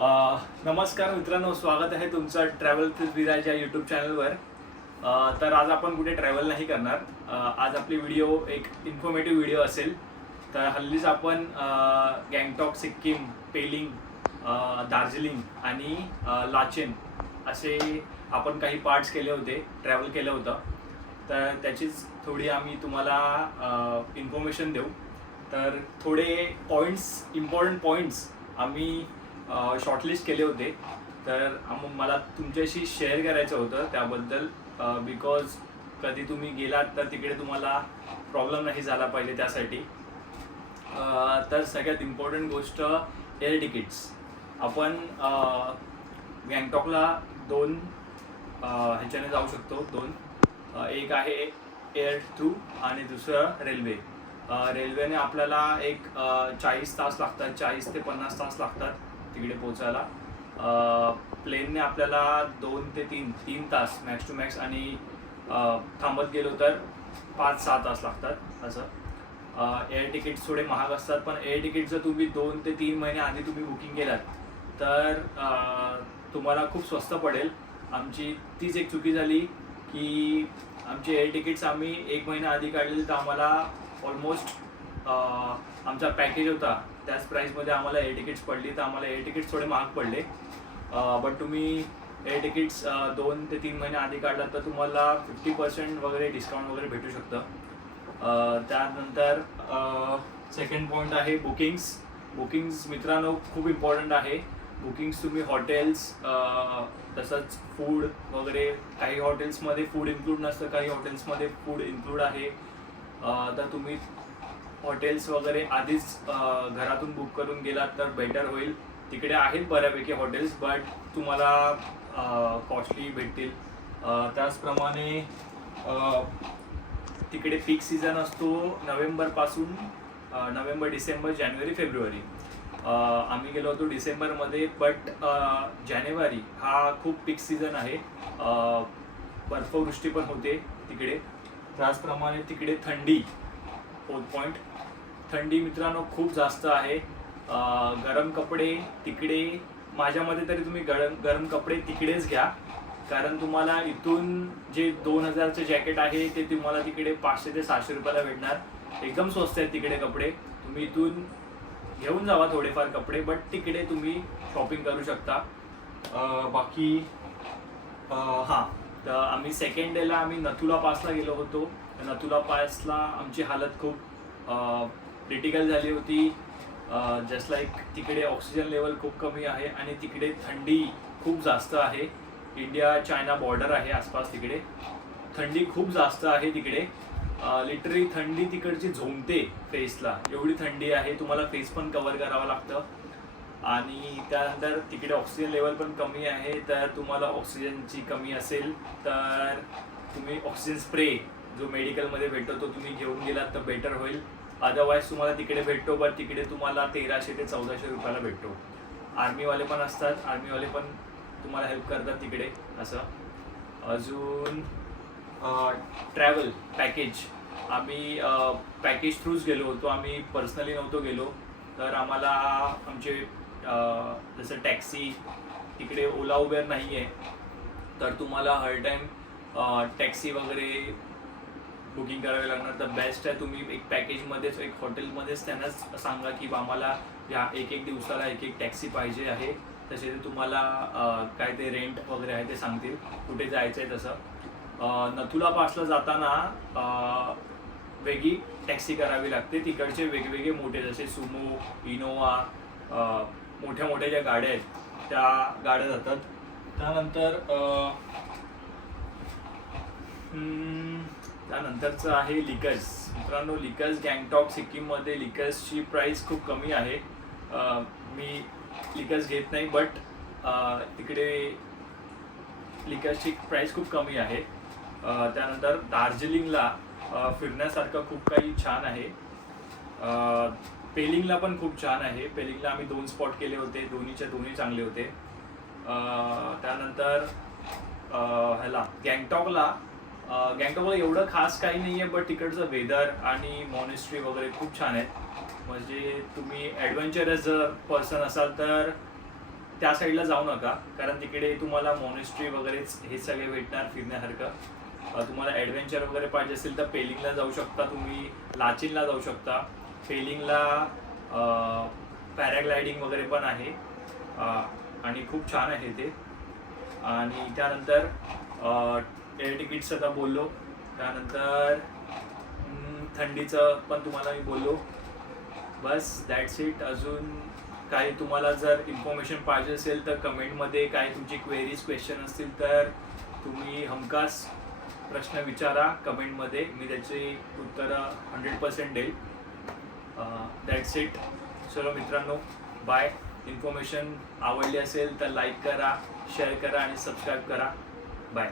नमस्कार मित्रांनो, स्वागत आहे तुमचं ट्रॅव्हल विथ विराज या यूट्यूब चॅनलवर. तर आज आपण कुठे ट्रॅव्हल नाही करणार. आज आपली व्हिडिओ एक इन्फॉर्मेटिव्ह व्हिडिओ असेल. तर हल्लीच आपण गँगटॉक, सिक्कीम, पेलिंग, दार्जिलिंग आणि लाचेन असे आपण काही पार्ट्स केले होते, ट्रॅव्हल केलं होतं. तर त्याचीच थोडी आम्ही तुम्हाला इन्फॉर्मेशन देऊ. तर थोडे इम्पॉर्टंट पॉईंट्स आम्ही शॉर्टलिस्ट केले होते. तर मला तुमच्याशी शेअर करायचं होतं त्याबद्दल, बिकॉज कधी तुम्ही गेलात तर तिकडे तुम्हाला प्रॉब्लेम नाही झाला पाहिजे त्यासाठी. तर सगळ्यात इम्पॉर्टंट गोष्ट एअर तिकीट्स. आपण गँगटॉकला दोन ह्याच्याने जाऊ शकतो. एक आहे एअर थ्रू आणि दुसरं रेल्वे. रेल्वेने आपल्याला एक 40 तास लागतात, 40 ते 50 तास लागतात तिकडे पोचायला. प्लेनने आपल्याला 2 ते 3 तास मॅक्स टू मॅक्स, आणि थांबत गेलो तर 5-6 तास लागतात असं. एअर तिकीट्स थोडे महाग असतात, पण एअर तिकीट जर तुम्ही 2 ते 3 महिने आधी तुम्ही बुकिंग केलात तर तुम्हाला खूप स्वस्त पडेल. आमची तीच एक चुकी झाली की आमचे एअर तिकीट्स आम्ही 1 महिना आधी काढलेले, तर आम्हाला ऑलमोस्ट आमचा पॅकेज होता त्याच प्राईसमध्ये आम्हाला एअर तिकीट्स पडली. तर आम्हाला एअर तिकीट्स थोडे महाग पडले. बट तुम्ही एअर तिकीट्स 2 ते 3 महिने आधी काढलात तर तुम्हाला 50% वगैरे डिस्काउंट वगैरे भेटू शकतं. त्यानंतर सेकंड पॉईंट आहे बुकिंग्स मित्रांनो, खूप इम्पॉर्टंट आहे. बुकिंग्स तुम्ही हॉटेल्स, तसंच फूड वगैरे. काही हॉटेल्समध्ये फूड इन्क्लूड नसतं, काही हॉटेल्समध्ये फूड इन्क्लूड आहे. तर तुम्ही हॉटेल्स वगैरे आधीच घरातून बुक करून गेलात तर बेटर होईल. तिकडे आहेत बऱ्यापैकी हॉटेल्स, बट तुम्हाला कॉस्टली भेटतील. त्याचप्रमाणे तिकडे पीक सीझन असतो नोव्हेंबर, डिसेंबर, जानेवारी, फेब्रुवारी. आम्ही गेलो होतो डिसेंबरमध्ये, बट जानेवारी हा खूप पीक सीझन आहे. बर्फवृष्टी पण होते तिकडे. त्याचप्रमाणे तिकडे थंडी, 4th पॉईंट, थंडी मित्रांनो खूप जास्त आहे. गरम कपडे तिकडे, माझ्या मते तरी तुम्ही गरम कपडे तिकडेच घ्या, कारण तुम्हाला इथून जे 2000चे जॅकेट आहे ते तुम्हाला तिकडे 500 ते 600 रुपयाला भेटणार. एकदम स्वस्त आहेत तिकडे कपडे. तुम्ही इथून घेऊन जावा थोडेफार कपडे, बट तिकडे तुम्ही शॉपिंग करू शकता. बाकी तर आम्ही सेकंड डेला आम्ही नथुला पासला गेलो होतो. नथुला पासला आमची हालत खूप क्रिटिकल झाली होती. जस्ट लाईक तिकडे ऑक्सिजन लेवल खूप कमी आहे आणि तिकडे थंडी खूप जास्त आहे. इंडिया चायना बॉर्डर आहे आसपास. तिकडे थंडी खूप जास्त आहे. तिकडे लिटरली थंडी तिकडची झोंबते फेसला, एवढी थंडी आहे. तुम्हाला फेस पण कव्हर करावं लागतं. आणि त्यानंतर तिकडे ऑक्सिजन लेवल पण कमी आहे. तर तुम्हाला ऑक्सिजनची कमी असेल तर तुम्ही ऑक्सिजन स्प्रे जो मेडिकलमध्ये भेटतो तो तुम्ही घेऊन गेलात तर बेटर होईल. अदरवाईज तुम्हाला तिकडे भेटतो, बट तिकडे तुम्हाला 1300 ते 1400 रुपयाला भेटतो. आर्मीवाले पण असतात, आर्मीवाले पण तुम्हाला हेल्प करतात तिकडे असं. अजून ट्रॅव्हल पॅकेज, आम्ही पॅकेज थ्रूच गेलो होतो. आम्ही पर्सनली नव्हतो गेलो. तर आम्हाला आमचे जसं टॅक्सी, तिकडे ओला उबेर नाही आहे, तर तुम्हाला हर टाईम टॅक्सी वगैरे बुकिंग करावी लागणार. तर बेस्ट आहे तुम्ही एक पॅकेजमध्येच, एक हॉटेलमध्येच त्यांनाच सांगा की आम्हाला या एक दिवसाला एक टॅक्सी पाहिजे आहे. तसे ते तुम्हाला काय ते रेंट वगैरे आहे ते सांगतील, कुठे जायचं आहे तसं. नथुला पासला जाताना वेगळी टॅक्सी करावी लागते. तिकडचे वेगवेगळे मोठे जसे सुमो, इनोवा, मोठ्या ज्या गाड्या आहेत त्या गाड्या जातात. त्यानंतरचं आहे लिकर्स. मित्रांनो, लिकर्स गँगटॉक सिक्कीममध्ये लिकर्सची प्राईस खूप कमी आहे. मी लिकर्स घेत नाही, बट तिकडे लिकर्सची प्राईस खूप कमी आहे. त्यानंतर दार्जिलिंगला फिरण्यासारखं खूप काही छान आहे. पेलिंगला पण खूप छान आहे. पेलिंगला आम्ही 2 स्पॉट केले होते, दोन्ही चांगले होते. त्यानंतर गँगटॉकला एवढं खास काही नाही आहे, बट तिकडचं वेदर आणि मॉनेस्ट्री वगैरे खूप छान आहेत. म्हणजे तुम्ही ॲडव्हेंचरस जर पर्सन असाल तर त्या साईडला जाऊ नका, कारण तिकडे तुम्हाला मॉनेस्ट्री वगैरेच हे सगळे भेटणार फिरण्यासारखं. तुम्हाला ॲडव्हेंचर वगैरे पाहिजे असेल तर पेलिंगला जाऊ शकता, तुम्ही लाचीनला जाऊ शकता. पेलिंगला पॅराग्लायडिंग वगैरे पण आहे आणि खूप छान आहे ते. आणि त्यानंतर एअर तिकीट्स आता बोललो, त्यानंतर थंडीचं पण तुम्हाला मी बोललो. बस दॅट्स इट. अजून काही तुम्हाला जर इन्फॉर्मेशन पाहिजे असेल तर कमेंटमध्ये काही तुमची क्वेश्चन असतील तर तुम्ही हमखास प्रश्न विचारा कमेंटमध्ये, मी त्याची उत्तरं 100% देईल. That's it. चलो मित्रांनो, बाय. इन्फॉर्मेशन आवडली असेल तर लाईक करा, शेअर करा आणि सबस्क्राईब करा. बाय.